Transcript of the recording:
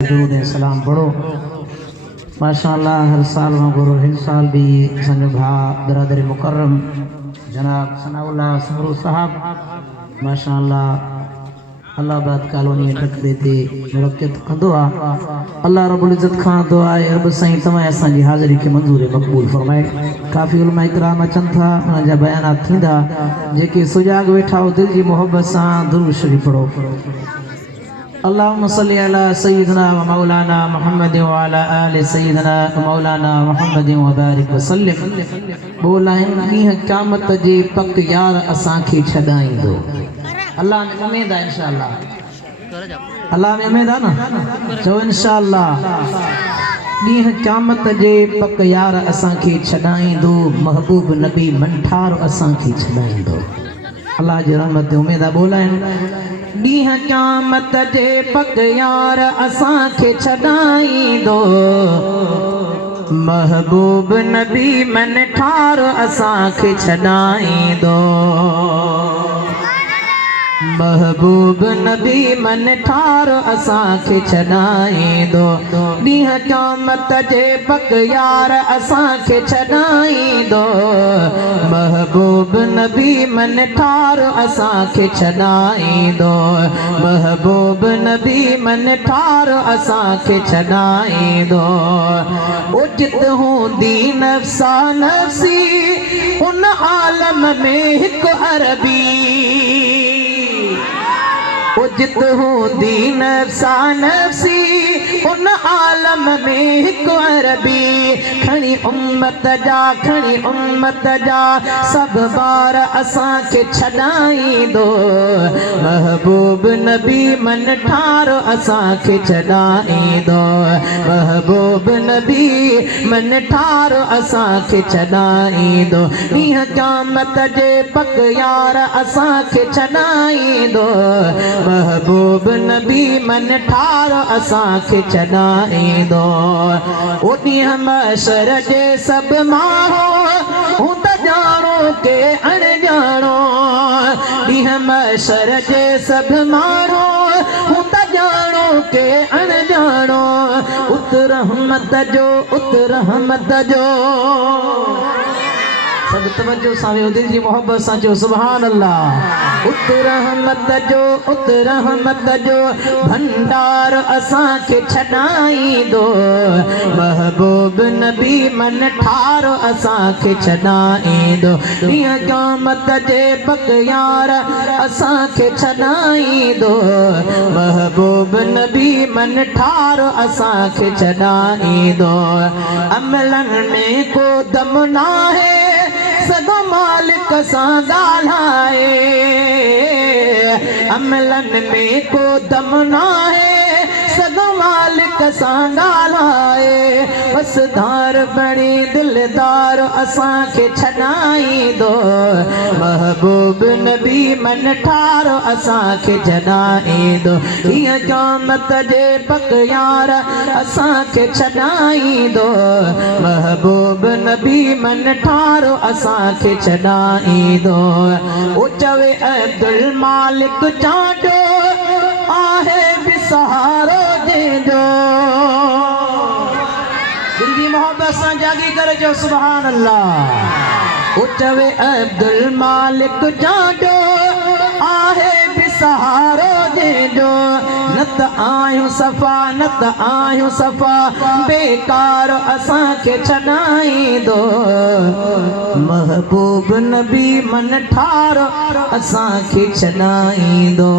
दुरूद सलाम पढ़ो माशाअल्लाह। हर साल वांगुरु हिन साल भी असांजो भाउ बिरादरी मुकर्रम जनाब सनाउल्लाह समरू साहब माशाअल्लाह अल्लाहबाद कॉलोनी ठकदे ते मुरक्कत कंदो आ। अल्लाह रब्बुल इज्जत खां दुआ आहे रब साईं तव्हां असांजी हाज़िरी खे मंज़ूर मक़बूल फरमाए। काफ़ी उलमा इकराम अचनि था उन्हनि जा बयानात थींदा जेके सुजाग वेठा हो दिल जी मोहब्बत सां दुरूद शरीफ़ पढ़ो। अल्लाहुम्मा सल्ली अला सय्यिदना व मौलाना मुहम्मद व अला आलि सय्यिदना व मौलाना मुहम्मद व बारिक वसल्लम। बोलाइन ॾींहुं क़यामत जे पक यार असांखे छॾाईंदो। अल्लाह में उम्मीद है इंशाअल्लाह। अल्लाह में उम्मीद है ना चो इंशाअल्लाह। ॾींहुं क़यामत जे पक यार असांखे छॾाईंदो महबूब नबी मंठार असांखे छॾाईंदो। अल्लाह जी रहमत उम्मीद है। बोलाइन ॾींहुं क़यामत जे पक यार असांखे छॾाईंदो महबूब नबी मंठार असांखे छॾाईंदो। महबूब नबी मंठार असांखे छॾाईंदो। ॾींहुं क़यामत जे पक यार असांखे छॾाईंदो महबूब नबी मंठार असांखे छॾाईंदो। महबूब नबी मंठार असांखे छॾाईंदो। उचित हूंदी नफ़्सा नफ़्सी उन आलम में हिकु अरबी। उजित हूंदी नफ़्सा नफ़्सी उन आलम में हिकु अरबी। खणी उम्मत जा सब बार असांखे छॾाईंदो महबूब नबी मंठार असांखे छॾाईंदो। महबूब नबी मंठार असांखे छॾाईंदो। ॾींहुं क़यामत जे पक यार असांखे छॾाईंदो महबूब नबी मंठार असांखे छॾाईंदो। ओ ॾींहुं महशर जे सभु माण्हू हूं त ॼाणो के अणॼाणो। ॾींहुं महशर जे सभु माण्हू हूं त ॼाणो के अणॼाणो। उत रहमत जो सब तवज्जो सां वेहो दिल जी मोहब्बत सां चओ सुभान अल्लाह। उत रहमत जो भंडार असांखे छॾाईंदो महबूब नबी मंठार असांखे छॾाईंदो। ॾींहुं क़यामत जे पक यार असांखे छॾाईंदो महबूब नबी मंठार असांखे छॾाईंदो। अमलनि में को दम नाहे सगो मालिक सां ॻाल्हाए। अमलनि में को दम नाहे सगो मालिक सां ॻाल्हाए। बसि धार बणी दिलदार असांखे छॾाईंदो महबूब नबी मंठार असांखे छॾाईंदो। हीअं क़यामत जे पक यार असांखे छॾाईंदो महबूब नबी मंठार असांखे छॾाईंदो। ओ चवे अब्दुल मालिक चांडो आहे बि सहारो जंहिंजो। दिल जी मोहब्बत सां जागी करे चओ सुभान अल्लाह। ओ चवे अब्दुल मालिक चांडो आहे बि सहारो जंहिंजो। न त आहियूं सफ़ा बेकार असांखे छॾाईंदो महबूब नबी मंठार असांखे छॾाईंदो।